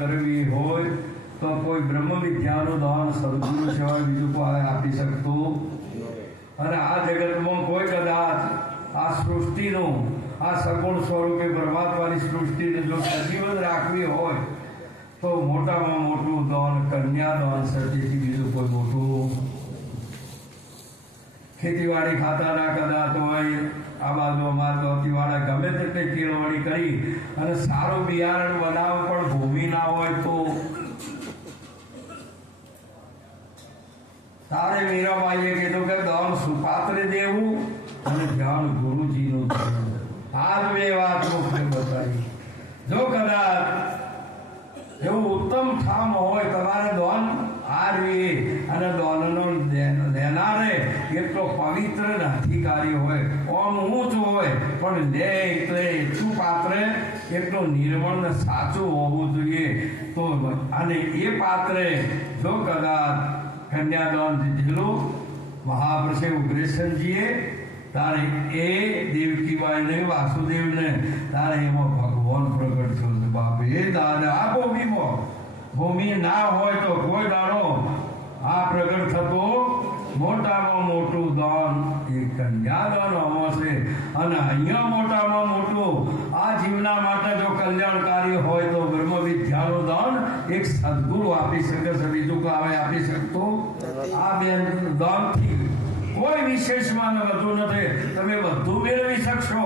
કરવી હોય તો કોઈ બ્રહ્મ વિદ્યાનું દાન સદગુરુ સિવાય બીજું કોઈ આપી શકતું. અને આ જગતમાં કોઈ કદાચ આ સૃષ્ટિનું આ સગુણ સ્વરૂપે પરમાત્માની સૃષ્ટિને જો સજીવન રાખવી હોય તો મોટામાં મોટું દાન કન્યાદાન છે. તેથી બીજું કોઈ મોટું ખેતીવાડી ખાતાના કદાચ હોય આ બાજુ અમારા દોતીવાળા ગમે તેટલી કેળવણી કરી અને સારું બિયારણ બનાવ પણ ભૂમિ ના હોય તો તારે મીરાબાઈએ કીધું કે દાન સુપાત્રે દેવું અને ધ્યાન ગુરુજીનું દેવું. આ જ બે વાત મુખ્ય બતાવી. જો કદાચ એવું ઉત્તમ ઠામ હોય તમારે દાન આ જોઈએ અને દાનનો લેનારે એટલો પવિત્ર ને અધિકારી હોય ઓમ ઊંચ હોય પણ લે એટલે એટલું પાત્ર એટલું નિર્મળ ને સાચું હોવું જોઈએ. તો અને એ પાત્રે જો કદાચ કન્યાદાન દીધેલું મહાપુરુષે ઉગ્રેશનજીએ તારે એ દેવકીબાઈને વાસુદેવને તારે એમાં ભગવાન પ્રગટ થયો છે. બાપ એ દાન આ ભૂમિ ના હોય તો કોઈ દાડો આ પ્રગટ થતો મોટામાં મોટું દાન એ કન્યાદાન આવશે. અને અહીંયા મોટામાં મોટું આ જીવના માટે જો કલ્યાણકારી હોય તો બ્રહ્મ વિદ્યાનું દાન એક સદગુરુ આપી શકે છે. બીજું કોઈ આપી શકતો આ બે દાનથી કોઈ વિશેષમાં વધુ નથી. તમે બધું મેળવી શકશો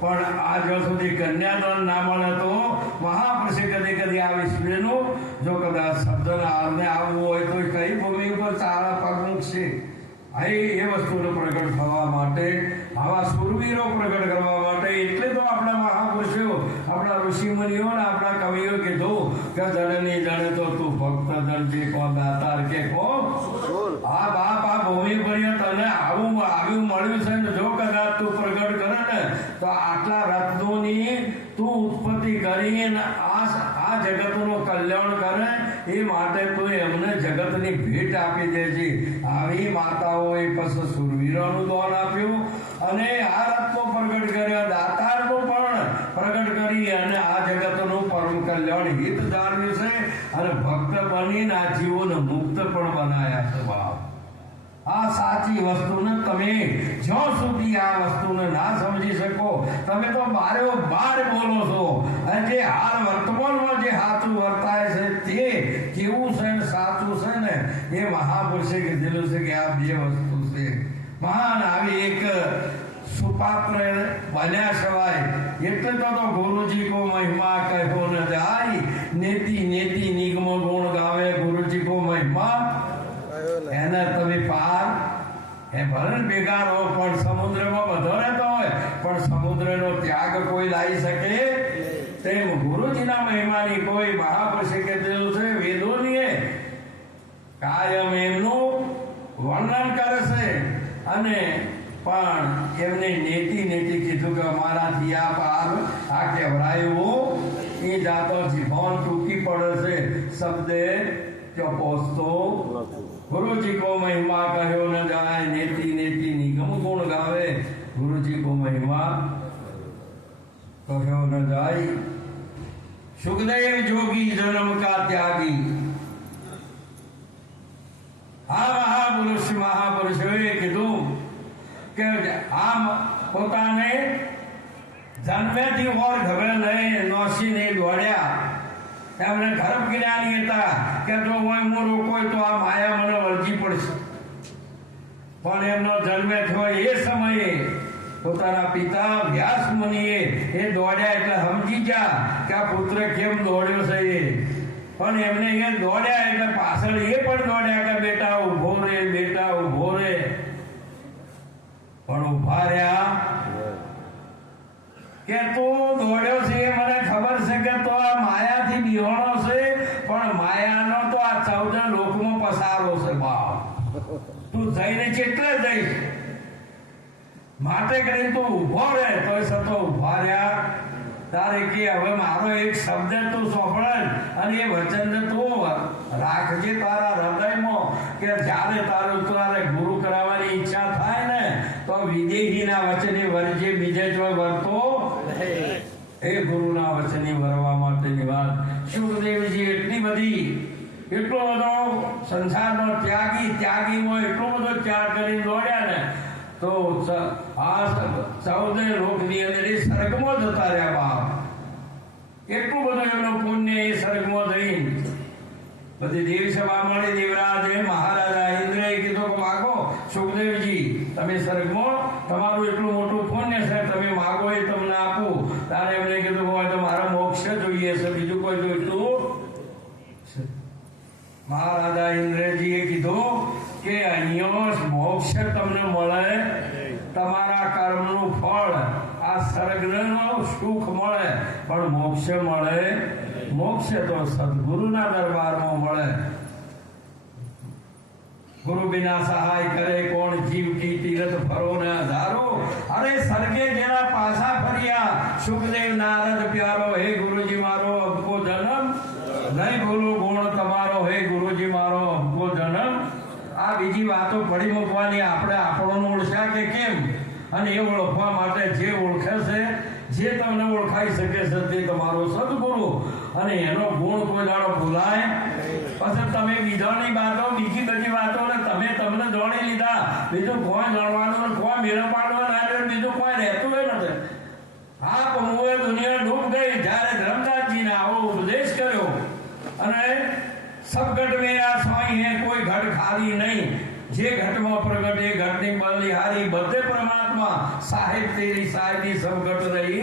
પણ આ જ્યાં સુધી કન્યાદાન ના મળે તો મહાપુરુષે કદી કદી આ વિશ્વનું જો કદાચ સજ્જન આરને આવવું હોય તો કઈ ભૂમિ ઉપર સારા પગ મૂકશે. એ વસ્તુને પ્રગટ થવા માટે આવા સુરવીરો પ્રગટ કરવા માટે એટલે તો આપણા મહાપુરુષો આપણા ઋષિમુનિઓ ને આપણા કવિઓ કીધું કે જનની જણે તો તું ભક્ત જનજી કો દાતાર કે કો આ બાપ આ ભૂમિ પર તને આવું મળ્યું છે ને જો કદાચ તું પ્રગટ કરે ને તો આટલા રત્નોની તું ઉત્પત્તિ કરીને આ જગતનું કલ્યાણ કરે એ માટે તું એમને જગતની ભેટ આપી દેજે. આવી માતાઓએ પછી સુરવીરોનું દાન આપ્યું અને આ રત્નો પ્રગટ કર્યા દાતારનું પણ પ્રગટ કરી અને આ જગતનું પરમ કલ્યાણ હિત જાળવ્યું છે અને ભક્ત બનીને આ જીવોને મુક્ત પણ બનાયા છે. બાપ આ સાચી વસ્તુને તમે જ્યાં સુધી આ વસ્તુને ના સમજી શકો તમે તો બારે બાર બોલો છો. અને જે હાલ વર્તમાનમાં જે સાચું વર્તાય છે તે કેવું છે ને સાચું છે ને એ મહાપુરુષે કીધેલું છે કે આ બે વસ્તુ છે. મહાન આવી એક સુપાત્ર બન્યા સિવાય એટલે તો ગુરુજી કો મહિમા કહો ન જાય નેતિ નેતિ નિગમ ગુણ ગાવે ગુરુજી કો મહિમા એને તમે પાર એ ભલે ભેગા રહો પણ સમુદ્રમાં બધો રહેતો હોય પણ સમુદ્રનો ત્યાગ કોઈ લાવી શકે તેમ ગુરુજીના મહિમાની કોઈ મહાપુરુષે કીધેલું છે. વેદોની કાયમ એમનું વર્ણન કરે છે અને પણ એમને નેતિ નેતિ કીધું કે અમારાથી આ પાર આ કહેવરાયું એ જાતો જીભોન ટૂંકી પડે છે શબ્દે ક્યાં પહોંચતો. ગુરુજી કો મહિમા કહ્યો ન જાય નેતિ નેતિ નિગમ ગુણ ગાવે ગુરુજી કો મહિમા કહ્યો ન જાય. સુખદેવ જોગી જન્મ કા ત્યાગી આ મહાપુરુષોએ કીધું કે આમ પોતાને જન્મેથી ઓર ઘરે લઈ નોસીને દોડ્યા. એમને ગર્ભ જ્ઞાની હતા કે જો હું રોકોય તો આ માયા મને વળગી પડશે. પણ એમનો જન્મ થયો એ સમયે પોતાના પિતા વ્યાસ મુનિએ એ દોડ્યા એટલે સમજી ગયા કે આ પુત્ર કેમ દોડ્યો છે એ. પણ એમને એ દોડ્યા એટલે પાછળ એ પણ દોડ્યા કે બેટા ઉભો રે બેટા ઉભો રે. પણ ઉભા રહ્યા કે તું દોડ્યો છે એ મને ખબર છે કે તો આ માયાથી બિહોણો છે પણ માયાનો તો આ 14 લોકમાં પસારો છે. બાપ તું જઈને કેટલે જઈશ માટે કરીને તું ઉભો રહે તો સતો ઉભા રહ્યા. તારે કે હવે મારો એક શબ્દ તું સોંપડે અને એ વચન તું રાખજે તારા હૃદયમાં કે જ્યારે તારે ગુરુ કરાવવાની ઈચ્છા થાય ને તો વિદેહીના વચને વરજે બીજે જો વર્તો એ ગુરુના વચને વરવા માટેની વાત સુખદેવ સુખદેવજી એટલી બધી એટલો બધો સંસારનો ત્યાગીમાં એટલો બધો ત્યાગ કરીને દોડ્યા ને તો આ 14 લોકની અંદર એ સ્વર્ગમાં જતા રહ્યા બાપ. એટલું બધું એમનું પુણ્ય એ સ્વર્ગમાં થઈ. બધી દેવ સભા મળી. દેવરાજે મહારાજા ઇન્દ્રએ કીધું કે માગો સુખદેવજી, તમે સ્વર્ગમાં તમારું એટલું મોટું પુણ્ય છે, તમે માગો એ તમને આપું. ત્યારે એમને કીધું હોય તો મારા મોક્ષ જોઈએ છે, બીજું કોઈ જોઈતું. મહારાજા ઇન્દ્રજીએ કીધું કે અહીંયા મોક્ષ તમને મળે, તમારા કર્મનું ફળ આ સ્વર્ગનું સુખ મળે, પણ મોક્ષ મળે. મોક્ષ તો સદગુરુના દરબારમાં મળે. ગુરુ બિના સહાય કરે કોણ, જીવ કી તીરથ ફરો ને હજારો. અરે સ્વર્ગે જેના પાછા ફર્યા સુખદેવ નારદ પ્યારો. હે ગુરુજી મારો અબકો જન્મ નહીં ભૂલું ગુણ તમારો. હે ગુરુજી મારો અબકો જન્મ. આ બીજી વાતો પડી મૂકવાની. આપણે આપણોને ઓળખ્યા કે કેમ? અને એ ઓળખવા માટે જે ઓળખે છે, જે તમને ઓળખાઈ શકે છે તે તમારો સદગુરુ. અને એનો ગુણ કોઈ દાડો ભૂલાય. પછી તમે બીજાની વાતો, બીજી બધી વાતોને તમે તમને જાણી લીધા, બીજું કોઈ જાણવાનું, કોઈ મેળ પાડવા ના રહે, બીજું કોઈ રહેતું નથી. આ પમુએ દુનિયા ડૂબ ગઈ જ્યારે ધર્મદાસજીને આવો ઉપદેશ કર્યો. અને सब घट में आ स्वाई है, कोई घट खाली नहीं. जे घट में प्रगट ए घट ની બલિહારી. બધે પરમાત્મા સાહેબ તેરી સાહેબી सब घट रही.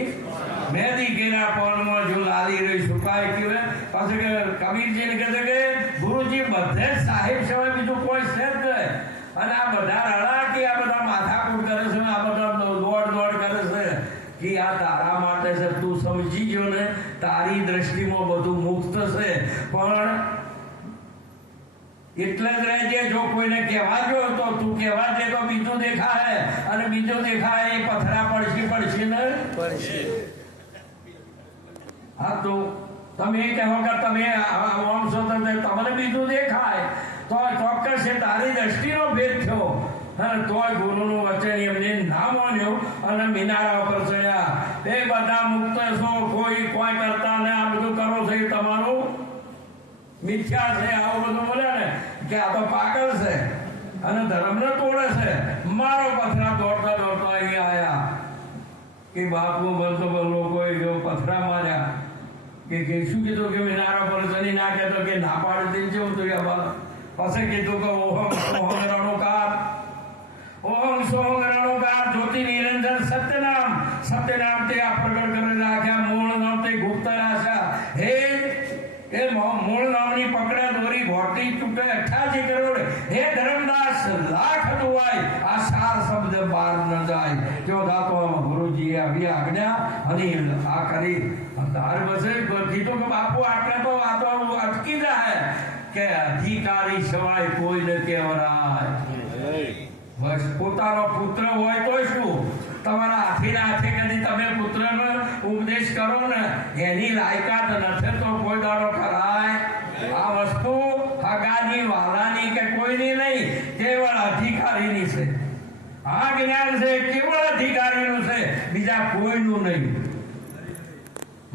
મેદી કેના પણમાં જો લાલી રહી સુકાય કેવે. પાછળ કે કબીરજીને કહે છે કે ગુરુજી બધે સાહેબ સિવાય બીજું કોઈ છે જ નહીં. અને આ બધા રડા કે આ બધા માથાકૂટ કરે છે, આ બધા દોડ કરે છે કે આ તારા માટે છે. તું સમજી ગયો ને, તારી દ્રષ્ટિમાં બધું મુક્ત છે. પણ એટલે જ રહેજે. જો કોઈને કહેવા જો તો તું કહેવા દે તો બીજું દેખાય, અને બીજું દેખાય એ પથરા પડશે ને પડશે. હા, તો તમે કહો કે તમે આમ છો તો તમને બીજું દેખાય તો ચોક્કસ એ તારી દ્રષ્ટિનો ભેદ થયો. અને તોય ગુરુનું વચન એમને ના માન્યું અને મિનારા ઉપર ચડ્યા. એ બધા મુક્ત છો, કોઈ કરતા ને આ બધું કરો છો એ તમારું મિથ્યા છે. આવું બધું બોલે ને કે આ તો પાગલ છે અને ધર્મને તોડે છે. મારો પથરા દોડતા અહીંયા આયા કે બાપુ બનતો લોકોએ જો પથરા માર્યા કે શું કીધું કે મિનારા પર ચડી નાખે તો કે ના પાડી દેજો. તો પછી કીધું કે ઓહમ રણોકાર, ઓહમ સોહમ રણોકાર, જ્યોતિ નિરંજન સત્યનામ. સત્યનામ તે આ પ્રગટ કરી રાખ્યા. મૂળ નામ તે ગુપ્ત રાખ્યા. હે એ મૂળ નામની પકડે દોરી ઘોટી ચૂકે 88 કરોડ. હે ધર્મદાસ લાખ દુઆય, આ સાર શબ્દ બાર ન જાય. જો દાતો ગુરુજીએ આવી આજ્ઞા અને આ કરી. તાર બસે કીધું કે બાપુ આટલે તો વાતો અટકી જાય કે અધિકારી સિવાય કોઈને કહેવરાય. બસ પોતાનો પુત્ર હોય તો શું, તમારા હાથે કદી તમે પુત્રનો ઉપદેશ કરો ને એની લાયકાત નથી તો કોઈ દાડો કરાય. આ વસ્તુ હગાની વાલાની કે કોઈની નહીં, કેવળ અધિકારીની છે. આ જ્ઞાન છે કેવળ અધિકારીનું છે, બીજા કોઈનું નહીં.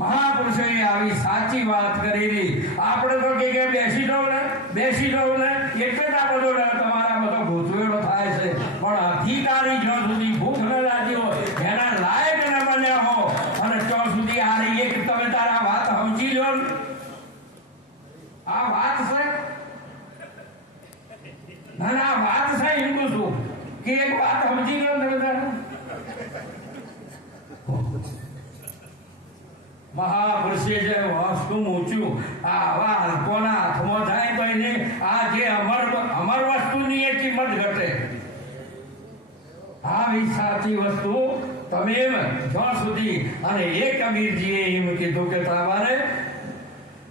મહાપુરુષોએ આવી સાચી વાત કરેલી. આપણે તો કે બેસી જાવ ને એટલે જ આ બધો તમારા બધો ગોથવેડો થાય છે. પણ અધિકારી જ્યાં સુધી ભૂખ ન લાગી હોય, એના લાયક ન બન્યા હો, અને ત્યાં સુધી આ રહી એક તમે તારા વાત સમજી લો. આ વાત છે ના, આ વાત છે એમ કહું છું કે એક વાત સમજી લો. મહાપુરુષે જે વસ્તુ ઊંચું આવા હલકોના હાથમાં થાય તો એને આ જે અમર વસ્તુની એ કિંમત ઘટે. આવી સાચી વસ્તુ તમે જ્યાં સુધી. અને એ કબીરજીએ એમ કીધું કે તમારે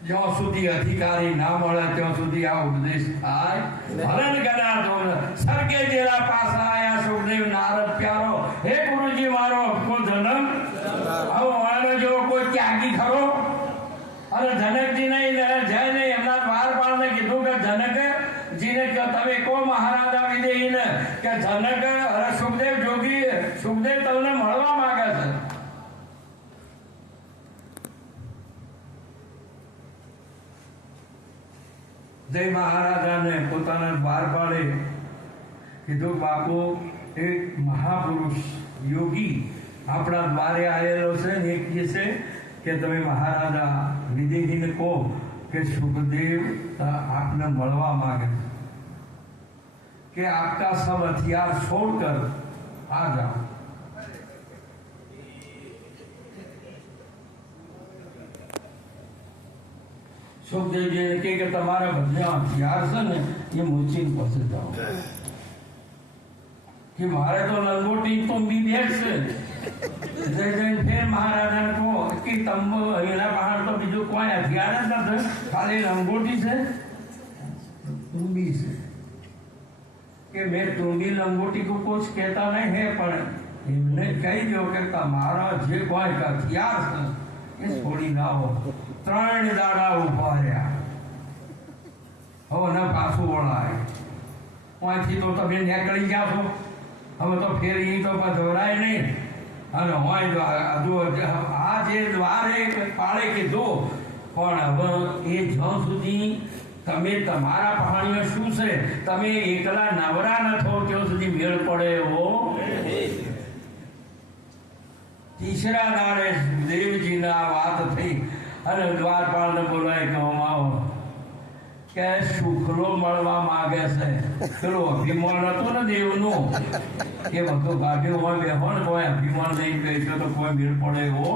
જ્યાં સુધી અધિકારી ના મળે ત્યાં સુધી આ ઉપદેશ થાય. હરણ ગદા સ્વર્ગે જેલા પાસા આયા સુખદેવ નારદ પ્યારો. હે ગુરુજી મારો અબકો જન્મ. જો કોઈ ત્યાગી ખરો. અને જનકજીને જયને એમના દ્વાર પાળને કીધું કે જનકજીને તમે કહો મહારાજા વિદેહીને કે જનક અરે સુખદેવ તમને મળવા માંગે છે. જય મહારાજાને પોતાના દ્વાર પાડે કીધું બાપુ એક મહાપુરુષ યોગી આપણા દ્વારે આવેલો છે ને એક કહે છે કે તમે મહારાજા વિધિજીને કહો કે સુખદેવ આપને મળવા માંગે कि आपका सब हथियार छोड़कर आ जाओ। सुखदेव जी ने कहा कि तुम्हारा બધા હથિયાર છે ને એ મૂચીને પાસે જાઓ कि मारे तो लंगोटी तुम भी बेच से जय जय फिर महाराजा ने को कि तम एना बाहर तो बीजो कोई हथियार જ નથી ખાલી લંગોટી છે तुंबी से कि मैं तुंबी लंगोटी को कुछ कहता नहीं है पर इन्हें कही दो कि तुम्हारा जे कोई हथियार है ये छोड़ी ना हो 3 दाड़ा उभा रहा हो ना पासू वळाय वहाँથી તો તમે નીકળી જાઓ છો હવે તો ફેર ઈ તો પધરાય નહીં અને હોય જો આ જે દ્વારે પાળે કીધું પણ હવે એ જ્યાં સુધી તમે તમારા પહાણીઓ શું છે તમે એકલા નવરા ન થો ત્યાં સુધી મેળ પડે એવો तीसरा दाड़े देवजीने आ वात थई अने द्वारपालने बोलाय कहवामां आવો કે શુક્લો મળવા માંગે છે પેલો અભિમાન હતો ને દેવનું કે બધું ભાગ્યો હોય બેહો ને કોઈ અભિમાન લઈને બેસ્યો તો કોઈ મેળ પડે એવો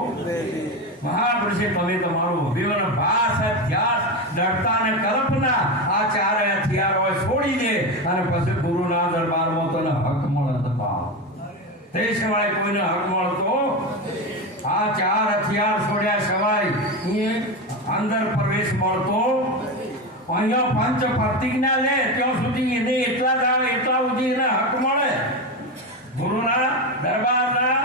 મહાપુરુષે તમે તમારું અભિમાન ભાસ અધ્યાસ ડરતા ને કલ્પના આ ચારે હથિયારો છોડી દે અને પછી ગુરુના દરબારમાં તને હક મળે દબાવ તે સિવાય કોઈને હક મળતો આ ચાર હથિયાર છોડ્યા સિવાય એ અંદર પ્રવેશ મળતો અહીંયા પંચ પ્રતિજ્ઞા લે ત્યાં સુધી એને એટલા સુધી એને હક મળે ગુરુના દરબારના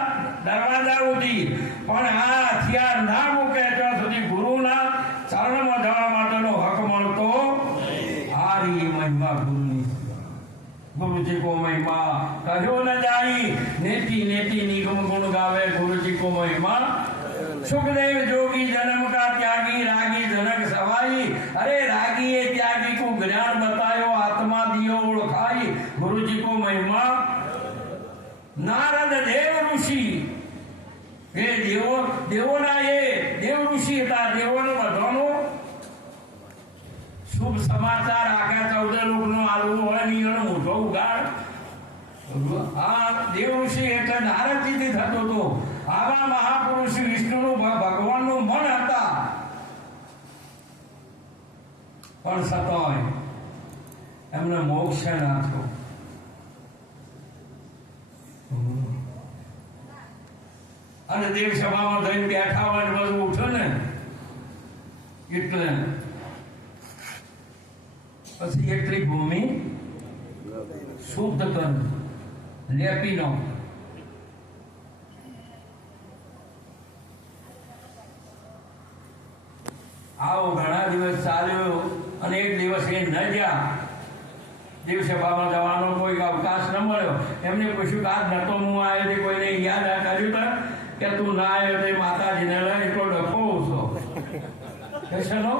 દરવાજા સુધી પણ આ હથિયાર ના મૂકે ત્યાં સુધી ગુરુના ચરણમાં જવા માટેનો હક મળતો હારી મહિમા ગુરુની गुरु जी को महिमा कहो न जाई नेति नेति निगम गुण गावे गुरु जी को महिमा सुखदेव जोगी जन्म का त्यागी रागी जनक सवाई अरे रागी ये त्यागी को ज्ञान बतायो आत्मा दियो ओळखाई गुरु जी को महिमा नारद देव ऋषि हे देवोना ये देव ऋषि था देवोनो बधानो शुभ समाचार आज्ञा 14 लोकनो आलू હોય ની એનો મોટો ઉગાડ આ દેવ ઋષિ એટલે નારદજીથી થતો તો આવા મહાપુરુષ વિષ્ણુનું ભગવાનનું મન હતા પણ સતોય એમને મોક્ષ ના થયો અને દેવ સભામાં જઈને બેઠા હોય ને બધું ઉઠો ને એટલે પછી એટલી ભૂમિ શુદ્ધ કર લેપી નો આવો ઘણા દિવસ ચાલ્યો અને એક દિવસ એ ન ગયા દેવસભામાં જવાનો કોઈ અવકાશ ન મળ્યો એમને પૂછ્યું કે આજ નતો હું આવ્યો તે કોઈને યાદ કર્યું તા કે તું ના આવ્યો તે માતાજીને લઈ એટલો ડખો છો કેશનો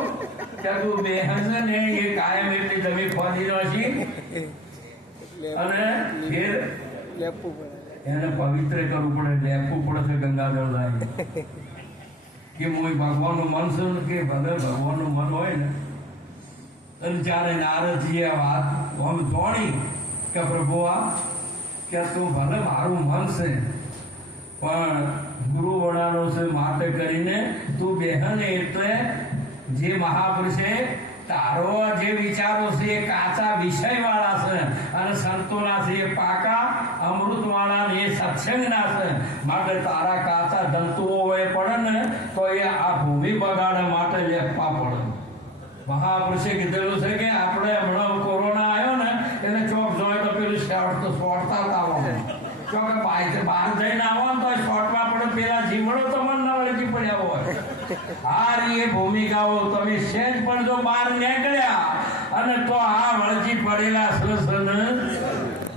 કે તું બેહન છે ને એ કાયમ એટલી જમી ખોદી નથી અને ફેર એને પવિત્ર કરવું પડે લેપવું પડે છે ગંગાજળ લાવી કે મોય ભગવાનનું મન છે કે ભલે ભગવાનનું મન હોય ને અને જ્યારે નારદજીએ આ વાત આમ જોડી કે પ્રભુ આ કે તું ભલે મારું મન છે પણ ગુરુ વડાનો છે માટે કરીને તું બેહન એટલે જે મહાપુરુષે તારો જે વિચારો છે એ કાચા વિષય વાળા છે અને સંતોના છે એ પાકા અમૃત વાળા એ સત્સંગના છે માટે તારા કાચા જંતુઓ હોય પડે ને તો એ આ ભૂમિ બગાડવા માટે લેપવા પડે મહાપુરુષે કીધેલું છે કે આપણે હમણાં કોરોના આવ્યો ને એને ચોક જોઈએ તો પેલું શોર્ટતા આવવાનું ચોક બહાર જઈને આવવાનું તો શોર્ટમાં પડે પેલા જીવડો તો મન ના વળગી પડ્યા હોય આ એ ભૂમિકાઓ તમે સેજ પણ જો બહાર નીકળ્યા અને તો આ વળગી પડેલા શ્વસન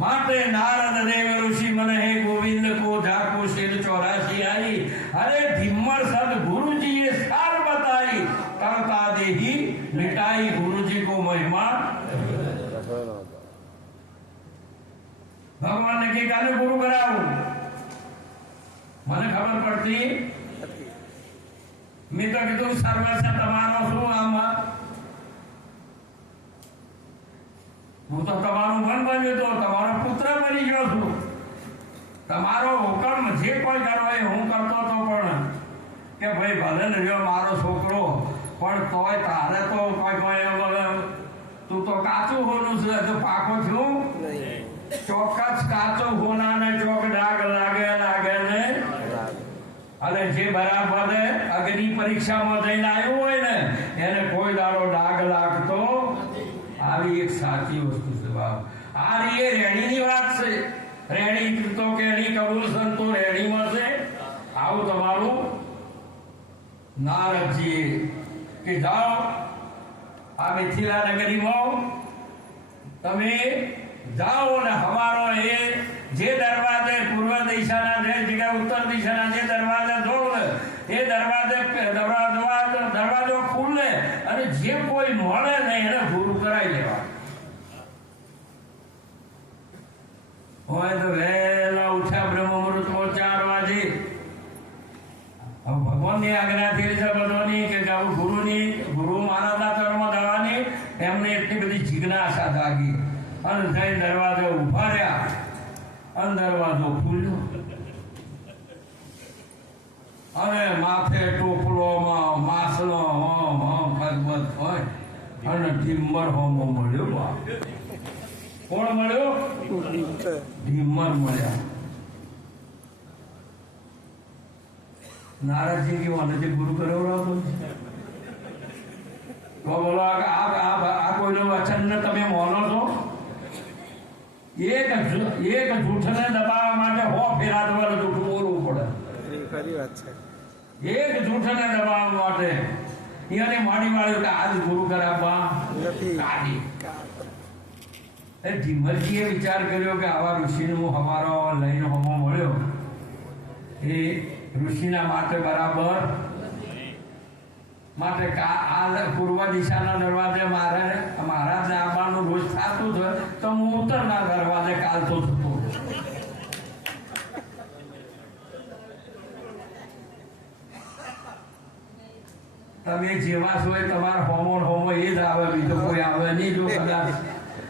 માટે નારદ દેવ ઋષિ મને હે ગોવિંદ કો ઝાકુ શિર 84 आई अरे धिम्मर सद गुरु जी ये सार बताई करता देही बेटा ही गुरु जी को महिमा भगवान ने की काले गुरु कराऊ મને ખબર પડતી મેં તો કીધું સર્વસ્વ તમારો શું આમાં હું તો તમારું મન બન્યું તો તમારો પુત્ર બની ગયો છું તમારો હુકમ જે કોઈ કરો એ હું કરતો તો પણ કે ભાઈ ભલે ને રહ્યો મારો છોકરો પણ તોય તારે તો કોઈ તું તો કાચું હોનું છે તો પાકો છું ચોક્કસ કાચો હોના ને ચોક ડાગ લાગે ને અને જે બરાબર અગ્નિ પરીક્ષામાં જઈને આવ્યું હોય ને એને કોઈ દાડો ડાગ લાગતો આવી એક સાચી વસ્તુ છે બાપ આ એ રેણીની વાત છે રેણી તો કેણી કબૂલ સંતો રેણીમાં છે આવું તમારું નારદજી કે જાઓ આ મિથિલા નગરીમાં તમે જાઓ ને હમારો એ જે દરવાજે પૂર્વ દિશાના જે જગ્યા ઉત્તર દિશાના જે દરવાજા જોડ એ દરવાજો ખુલે અને જે કોઈ મળે ને એને ગુરુ કરાવી લેવા હોય તો વહેલા ઉઠ્યા બ્રહ્મ મુહૂર્તમાં 4 વાગે ભગવાનની આજ્ઞાથી છે બધોની કે ગુરુ માનવના ચરણમાં જવાની એમને એટલી બધી જિજ્ઞાસા જાગી અને જઈ દરવાજો ઉભા રહ્યા અને દરવાજો ખુલ્યો અને માથે ટોપલોમાં માસલો પગમત હોય અને ઢીમર હોમો મળ્યો કોણ મળ્યો ઢીમર મળ્યા નારદજી કે મને ગુરુ કરાવડાવતો તો બોલો આ કોઈનું વચન ને તમે માનો છો એક જૂઠને દબાવવા માટે ફેરા તમારે જૂઠું બોલવું પડે ખરી વાત છે એક જૂઠને દબાવવા માટે એને માડી વાળ્યું કે આજ ગુરુ કરાવવા નથી કાઢી ઢીમરજીએ વિચાર કર્યો કે આવા ઋષિનું હમારો લઈને હોમો મળ્યો એ ઋષિના માટે બરાબર માટે આ પૂર્વ દિશાના દરવાજે મહારાજને આવવાનું રોજ થતું છે તો હું ઉત્તરના દરવાજે કાલતો થતો તમે જેવા છો એ તમારા હોમો એ જ આવે બીજો કોઈ આવે નહીં જો કદાચ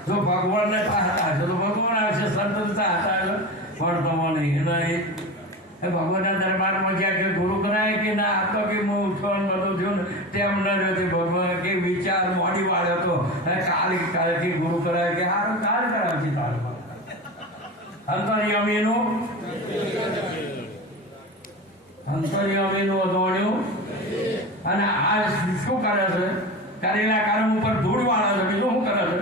જો ભગવાનને હતા તો ભગવાન આવશે સંતતા હતા પણ તમે નહીં એના ભગવાનના દરબારમાં જ્યાં કે ગુરુ કરાય કે ના આ તો કે હું ઉઠવાનું બધું થયું ને તેમ ન જતી ભગવાન કે વિચાર મોડી વાળ્યો હતો કાલે કે ગુરુ કરાય કે હારું કાલ કરાવશે તારું અંતર્યામીનું અધોણ્યું અને આ શું કરે છે કરેલા કર્મ ઉપર ધૂળ વાળે છે બીજું શું કરે છે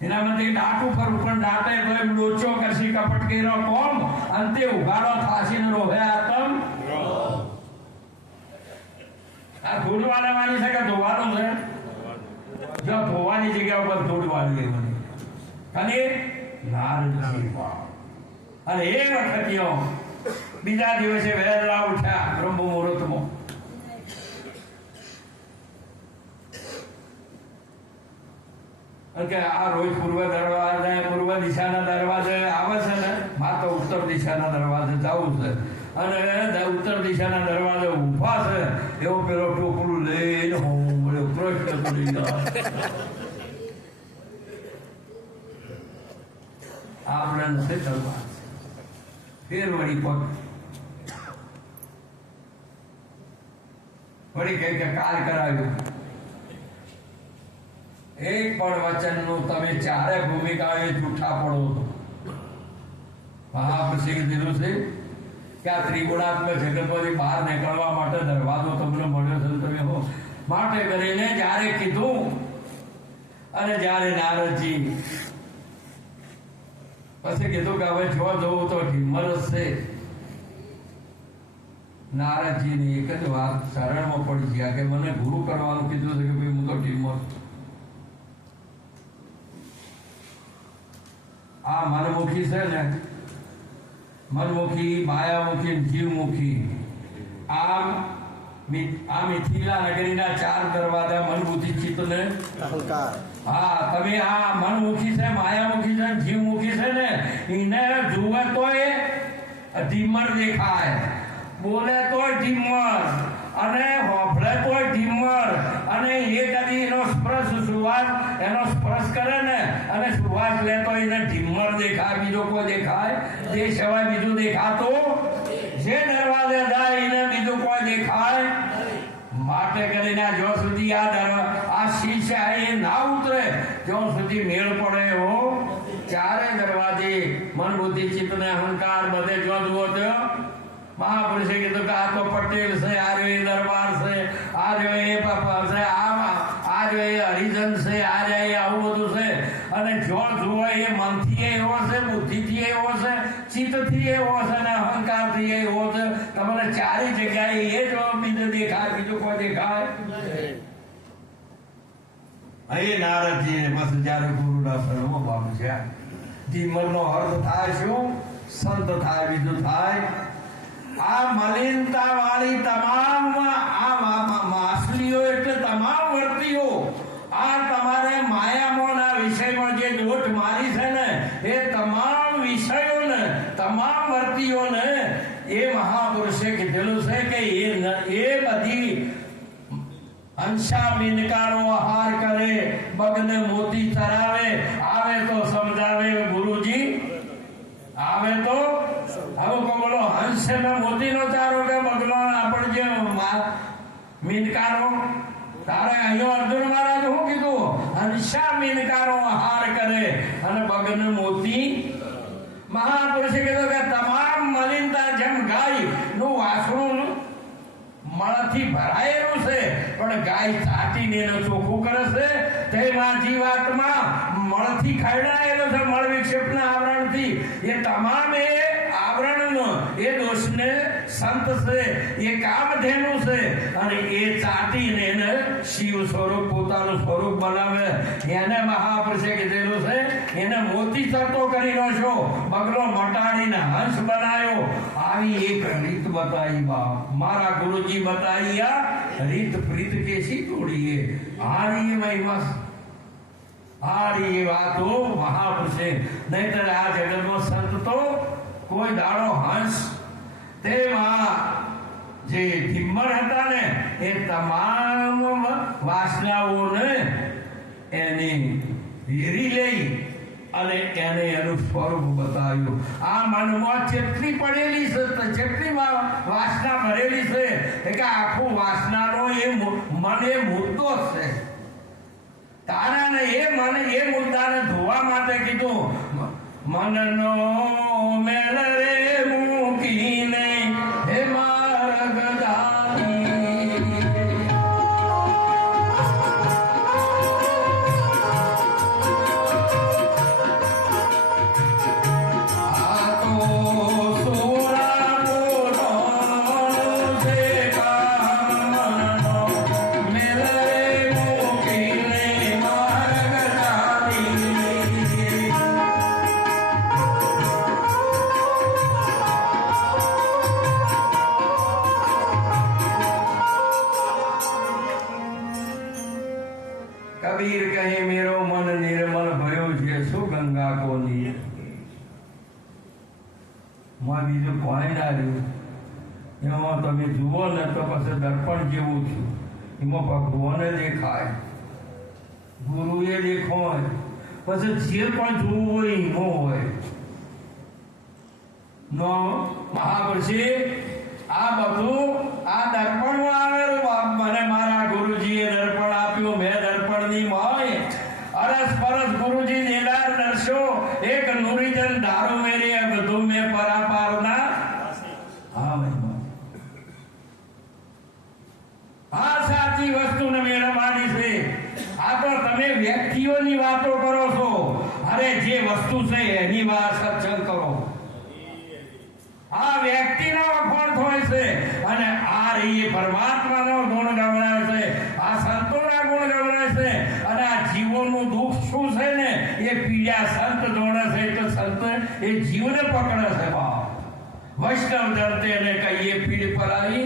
એનામાંથી દાટ ઉપર પણ દાટે તો એમ લોચો કરશી કપટ કેરો કોમ અંતે ઉઘાડો થાસીને રોહે આતમ આ ધૂળ વાળવાની છે કે ધોવાનું છે જો ધોવાની જગ્યા ઉપર ધૂળ વાળી મને અને નારદજી અને એ વખત બીજા દિવસે વહેલા ઉઠ્યા બ્રહ્મ મુહૂર્તમાં કે આ રોજ પૂર્વ દિશાના દરવાજે આવે છે ને માં તો ઉત્તર દિશાના દરવાજે જવું છે અને ઉત્તર દિશાના દરવાજે ઊભા છે એવો પેલો ટોપલું લઈને હું મળ્યો પ્રશ્ન કરી આપણે નથી કરવા ફેર વળી પગ વળી કઈ કે કાલ કરાવ્યું એક પણ વચનનું તમે ચારે ભૂમિકાએ જૂઠા પડો મહાપ્રસિદ્ધ દીધું છે કે આ ત્રિગુણાત્મક જગતમાંથી બહાર નીકળવા માટે દરવાજો તમને મળ્યો છે તમે હો માટે કરીને જ્યારે કીધું અને જ્યારે નારદજી પછી કીધું કે હવે જો જોવું તો ઢીમર છે નારદજીની એક જ વાત શરણમાં પડી ગયા કે મને ગુરુ કરવાનું કીધું છે કે ભાઈ હું તો ઢીમર આ મનમુખી છે ને મનમુખી માયામુખી જીવમુખી આમ આ મિથિલા નગરીના 4 દરવાજા મન બુદ્ધિ ચિત્ત ને અહંકાર. હા, તમે આ મનમુખી છે, માયામુખી છે, જીવમુખી છે ને, એને જુએ તો એ ઢીમર દેખાય, બોલે તો ઢીમર, અને હોભળે તો ઢીમર, અને એ કદી એનો સ્પર્શ કરે ને અને સુવાસ લે તો એને ઢીમર દેખાય, બીજો કોઈ દેખાય તે સિવાય બીજું દેખાતું જે દરવાજે જાય એને બીજું કોઈ દેખાય. માટે કરીને જ્યાં સુધી આ શીશ એ ના ઉતરે ત્યાં સુધી મેળ પડે એવો 4 દરવાજે મન બુદ્ધિ ચિત્ત ને અહંકાર બધે જો જુઓ તો મહાપુરુષે કીધું કે આ તો પટેલ છે, આ જો એ દરબાર છે, આ જો એ છે, આ જો એ હરિજન છે, આ જો એ આવું બધું છે. અને જો જુઓ એ મનથી એવો છે, બુદ્ધિથી એવો છે, ચિત્તથી એવો છે, અને અહંકારથી એવો છે. તમને 4 જગ્યાએ એ જ બીજું દેખાય, બીજું કોઈ દેખાય. અહીં નારદજી બસ જયારે ગુરુના શરણમાં પામ્યા છે. ધીમરનો અર્થ થાય શું? સંત થાય, બીજું થાય આ મલિનતા વાળી તમામ આ માછલીઓ એટલે તમામ વર્તીઓ આ તમારે માયામોના વિષયમાં જે દોટ મારી છે ને એ તમામ વિષયોને, તમામ વર્તીઓને એ મહાપુરુષે કીધેલું છે કે એ બધી અંશા બિનકારો આહાર કરે, બગને મોતી ચરાવે, આવે તો સમજાવે ગુરુજી, આવે તો હવે કો બોલો હંસ ને મોતી નો ચારો કે બગલો આપણે જે મીનકારો તારે અહીંયા અર્જુન મહારાજ શું કીધું? હંસા મીનકારો આહાર કરે અને બગને મોતી. મહાપુરુષે કીધું કે તમામ મલિનતા જેમ ગાય નું વાસણું મળથી ભરાયેલું છે પણ ગાય ચાટીને એનું ચોખ્ખું કરે છે, તેમાં જીવાત્મા મળથી ખરડાયેલો છે, મળ વિક્ષેપના આવરણથી. એ તમામ એ આવરણનો એ દોષને સંત છે, એ કામધેનુ છે, અને એ ચાટીને એને શિવ સ્વરૂપ પોતાનું સ્વરૂપ બનાવે. એને મહાપુરુષે કીધેલું છે એને મોતી ચરતો કરી લો છો, બગલો મટાડીને હંસ બનાવ્યો. આવી એક રીત બતાવી બાપ મારા ગુરુજી બતાવી. આ રીત પ્રીત કેસી તોડીએ હારી મહિમા હારી એ વાતો મહાપુરુષે. નહીતર આ જગતનો સંત તો કોઈ દાડો હંસ તેમાં જે ધિમ્મર હતા ને એ તમામ વાસનાઓને એની હેરી લઈ અને એને એનું સ્વરૂપ બતાવ્યું. આ મનમાં જેટલી પડેલી છે, જેટલી વાસના ભરેલી છે કે આખું વાસનાનો એ મન એ મુદ્દો છે. તારાને એ મન એ મુદ્દાને ધોવા માટે કીધું મનનો મેલ રે મૂકીને હે માર્ગ કબીર કહે મેરો મન નિર્મલ ભયો છે શું ગંગા કોની. બીજું કોઈ ના રહ્યું. એમાં તમે જુઓ ને તો પછી દર્પણ જેવું છું, એમાં ભગવાને દેખાય, ગુરુએ દેખાય, પછી જે પણ જોવું હોય એમાં હોય. નો મહાપુરુષે આ બધું આ દર્પણમાં આવેલું. મને મારા ગુરુજીએ દર્પણ આપ્યું, મેં દર્પણની મોય અરસ પરસ ગુરુજી નીલાર દર્શો એક નુરીજન ધારો મેરે બધું મેં પરાપારના. હા ભાઈ, આ સાચી વસ્તુને મેળવવાની છે. આ તો તમે વ્યક્તિઓની વાતો કરો છો, અરે જે વસ્તુ છે એની વાત સત્સંગ કરો. આ વ્યક્તિનો વખોણ થાય છે અને આ રહી પરમાત્માનો ગુણ ગવડાવે છે, આ સંતોના ગુણ ગવડાવે છે. અને આ જીવોનું દુઃખ શું છે ને એ પીડા સંત જોડે છે, એટલે સંત એ જીવને પકડે છે બાપ. વૈષ્ણવ જન તેને કહીએ પીડ પરાઈ,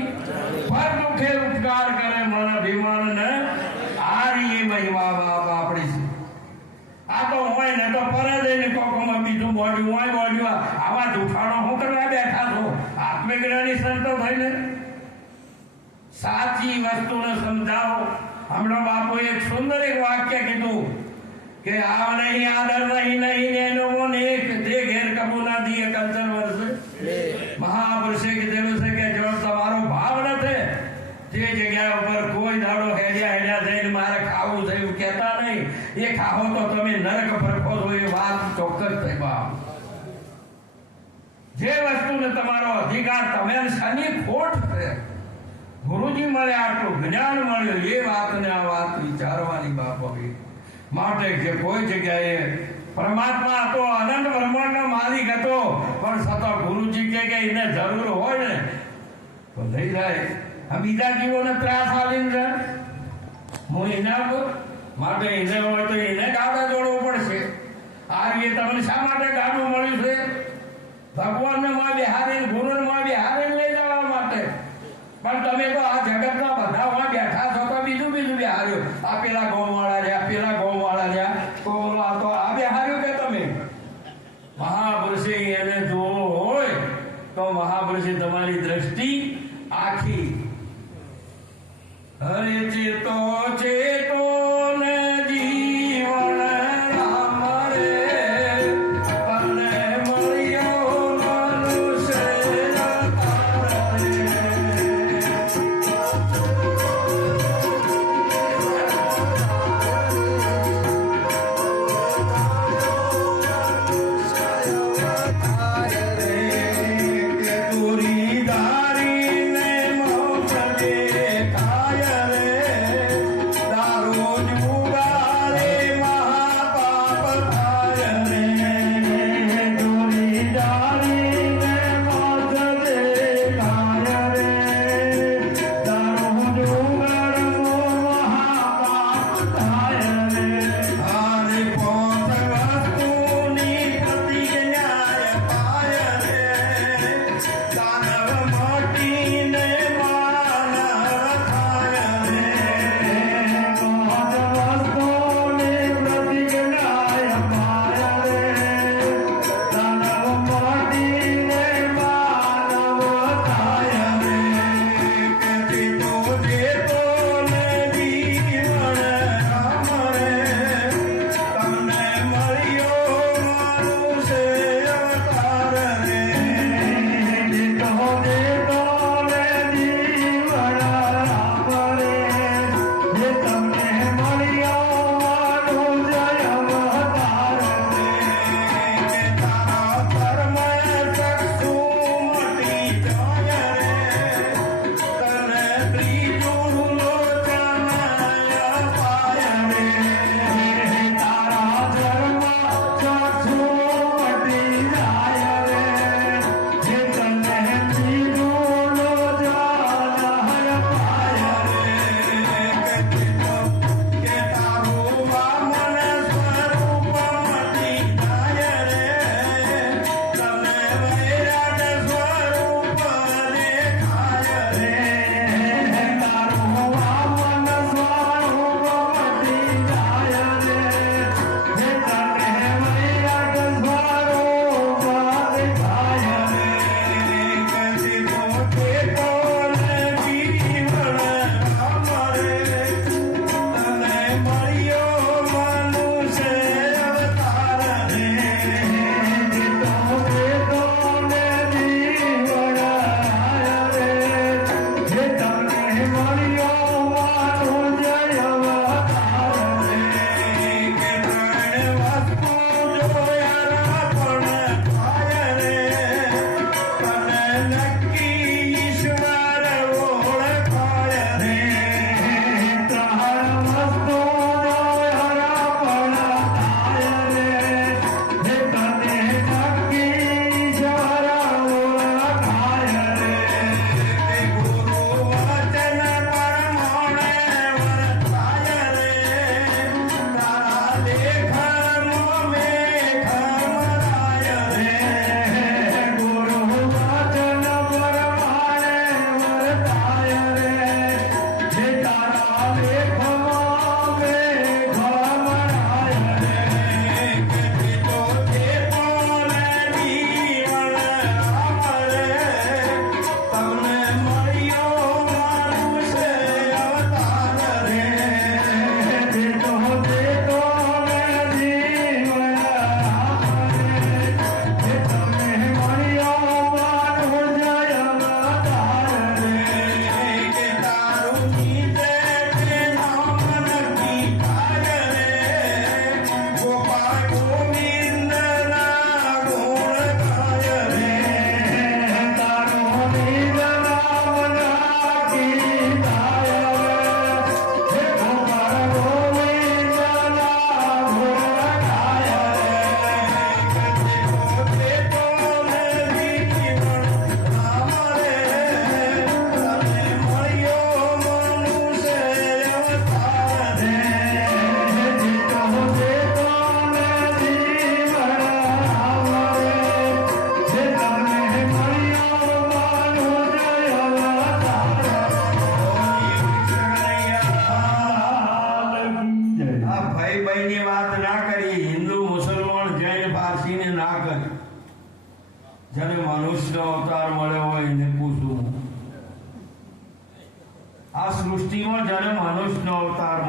પર દુખે ઉપકાર કરે મન અભિમાન ને હારી એ મહિમા બાપ આપણી છે. આ તો હોય ને તો પર જઈને કોકોમાં બીજું બોડ્યું હોય બોડ્યું આવા જૂઠાણો શું કરવા બેઠા છો? આત્મજ્ઞાની સંતો થઈને સાચી વસ્તુને સમજાવો. હમણાં બાપુએ એક સુંદર એક વાક્ય કીધું કે આ નહીં આદર નહીં નહીં એનો ને એક દે ઘેર કબૂ ના દીએ કંચન વર્ષે. મહાપુરુષે કીધેલું છે કે જો તમારો ભાવ નથી તે જગ્યા ઉપર કોઈ દાડો હેડ્યા જઈને મારે ખાવું થયું કહેતા નહીં. એ ખાવો તો તમે નરક ફરકો છો એ વાત ચોક્કસ થઈ બાપ. જે વસ્તુને તમારો અધિકાર તમે શાની ખોટ છે. ગુરુજી મળે આટલું જ્ઞાન મળ્યું એ વાતને આ વાત વિચારવાની બાપ આવી. માટે કે કોઈ જગ્યાએ પરમાત્મા હતો, અનંત બ્રહ્માંડનો માલિક હતો, પણ છતાં ગુરુજી કે એને જરૂર હોય ને તો લઈ જાય. આ બીજા જીવોને ત્રાસ આલીને જાય હું એના માટે એને હોય તો એને ગાડા જોડવું પડશે. આ એ તમને શા માટે ગાડું મળ્યું છે? ભગવાનને માં બિહારીને ગુરુને માં બિહારીને લઈ જવા માટે. પણ તમે તો આ જગતના બધા બેઠા છો તો બીજું બિહાર્યું. આ પેલા ગોમવાળા રહ્યા, પેલા ગોમવાળા રહ્યા, તો આ બિહાર્યું કે તમે મહાપુરુષે એને જોવો હોય તો મહાપુરુષે તમારી દ્રષ્ટિ આખી. હરે ચેતો ચેતો ને જીવન રામ રે પને મળ્યો મનુષ્ય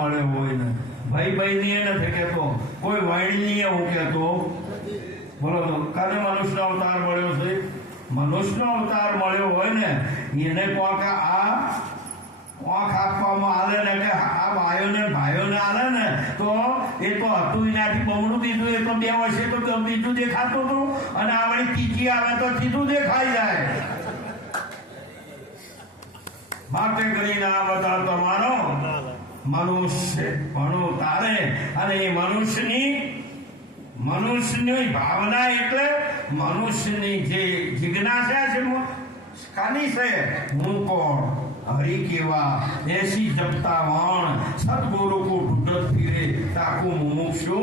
મળ્યો હોય ને ભાઈ ભાઈ ને નથી કહેતો, કોઈ વાણી એવું કહેતો બોલો તો કાલે મનુષ્યનો અવતાર મળ્યો છે. મનુષ્યનો અવતાર મળ્યો હોય ને એને કોક આ આંખ આપવામાં આવે ને કે આ ભાઈઓને આવે ને તો એ તો હતું એનાથી બમણું દીધું. એ તો 2 વર્ષે તો બીજું દેખાતું હતું અને આ વળી ત્રીજી આવે તો સીધું દેખાઈ જાય. માટે કરીને આ બધા તમારો મનુષ્ય ભણો તારે. અને એ મનુષ્યની ભાવના એટલે મનુષ્યની જે જિજ્ઞાસા છે કાની છે, હું કોણ, હરિ કેવા, એસી જપતા વાણ, સદગુરુ કો ઢૂંઢત ફિરે, તાકુ મુમુક્ષુ.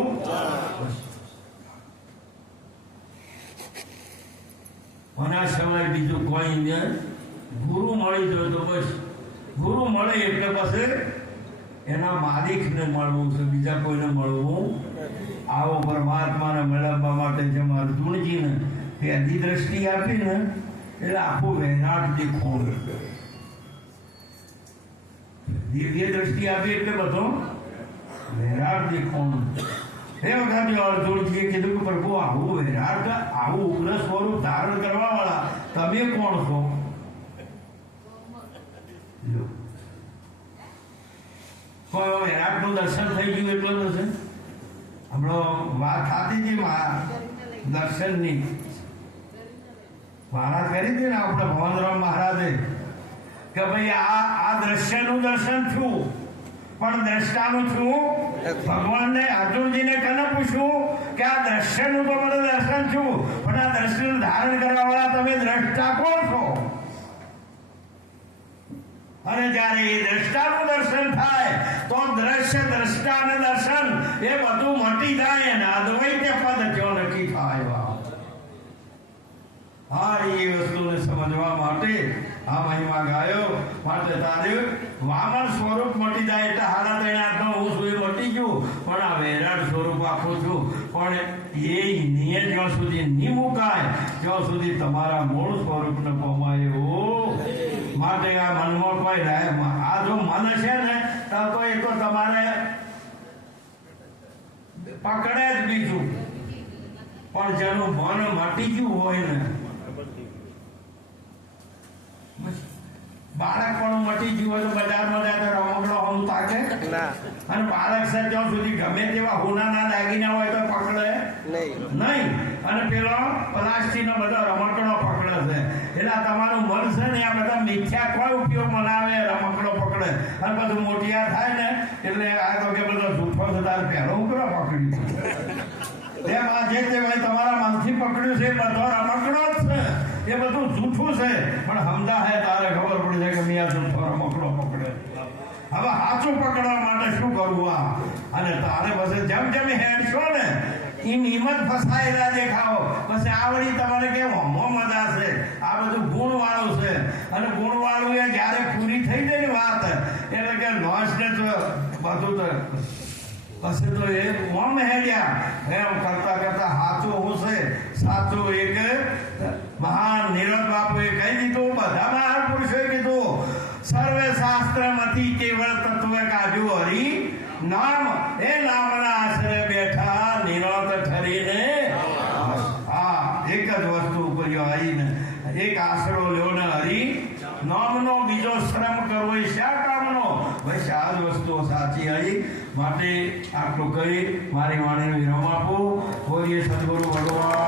આના સિવાય બીજું કોઈ નહીં. ગુરુ મળી જાય તો બસ. ગુરુ મળે એટલે પછી એના માલિકને મળવું છે, બીજા કોઈને મળવું. આવો પરમાત્માને મેળવવા માટે જેમ અર્જુનજીને પહેલી દ્રષ્ટિ આપી ને એટલે આખું વહેનાટ દેખોણું. દિવ્ય દ્રષ્ટિ આપી એટલે બધો વહેરાટ દેખોણું. એ વખતે અર્જુનજીએ કીધું કે પ્રભુ આવું વહેરાટ, આવું ઉગ્ર સ્વરૂપ ધારણ કરવા વાળા તમે કોણ છો? વહેરાટનું દર્શન થઈ ગયું એટલો નથી. હમણાં વાત થતી હતી દર્શનની વાત કરી હતી ને આપણે ભવનરામ મહારાજે કે ભાઈ આ દ્રશ્યનું દર્શન થયું પણ દ્રષ્ટાનું થયું. ભગવાનને અર્જુનજીને કને પૂછ્યું કે આ દ્રશ્યનું તો મને દર્શન થયું પણ આ દ્રશ્યનું ધારણ કરવા વાળા તમે દ્રષ્ટા કોણ છો? અને જ્યારે એ દ્રષ્ટાનું દર્શન થાય તો દ્રશ્ય દ્રષ્ટા અને દર્શન એ બધું મટી જાય અને અદ્વૈત પદ જો નક્કી થાય. હા, એ વસ્તુને સમજવા માટે આ મહિમા ગાયો. માટે તારે વામન સ્વરૂપ મટી જાય એટલે હારા તૈયાર હું છું એ મટી ગયું પણ આ વહેરાટ સ્વરૂપ આખું છું. પણ એ નિયે જ્યાં સુધી નહીં મુકાય ત્યાં સુધી તમારા મૂળ સ્વરૂપને પમાયો. માટે આ મનમાં કોઈ આ જો મન છે ને તો એ તો તમારે પકડે જ બીજું. પણ જેનું મન મટી ગયું હોય ને, બાળક પણ મટી ગયું હોય તો બજારમાં જાય તો રમકડો હમ તાકે અને બાળક છે ત્યાં સુધી ગમે તેવા હોનાના દાગીના હોય તો પકડે નહીં. અને પેલો પ્લાસ્ટિક નો બધો રમકડો પકડે છે. એટલે તમારું મન છે ને આ બધા મિથ્યા કોઈ ઉપયોગ બનાવે, રમકડો પકડે અને બધું મોટિયા થાય ને એટલે આ તો કે બધો જૂઠો છે તારે પહેલો ઉકરો પકડ્યું એમ. આ જે તમારા મનથી પકડ્યું છે એ બધો રમકડો જ છે, એ બધું જૂઠું છે. પણ સમજા હે તારે ખબર પડે છે કે મેં આ જૂઠો રમકડો પકડે. હવે સાચું પકડવા માટે શું કરવું? અને તારે પછી જેમ જેમ હેડશો ને એમ હિંમત ફસાયેલા દેખાવો. પછી આવડી તમારે કેમ હમો મજા છે, આ બધું ગુણ વાળું છે. અને ગુણ વાળું એ જયારે પૂરી થઈ જાય ને વાત એટલે કે લોસ ને બધું તો પછી તો એ ઓમ હેડ્યા એમ કરતા કરતા સાચું હું છે, સાચું એક મહાન નીરજ બાપુએ કહી દીધું, બધા મહાન પુરુષોએ કીધું, સર્વે શાસ્ત્ર માંથી કેવળ તત્વ કાજુ હરી નામ. એ નામના આશરે બેઠા નિરત ઠરીને હા એક જ વસ્તુ ઉપર આવીને એક આશરો લ્યો ને હરી નામનો બીજો શ્રમ કરવો એ શા કામનો? બસ આ જ વસ્તુઓ સાચી આવી. માટે આટલું કરી મારી વાણીનો વિરામ આપું. બોલીએ સદગુરુ ભગવાન.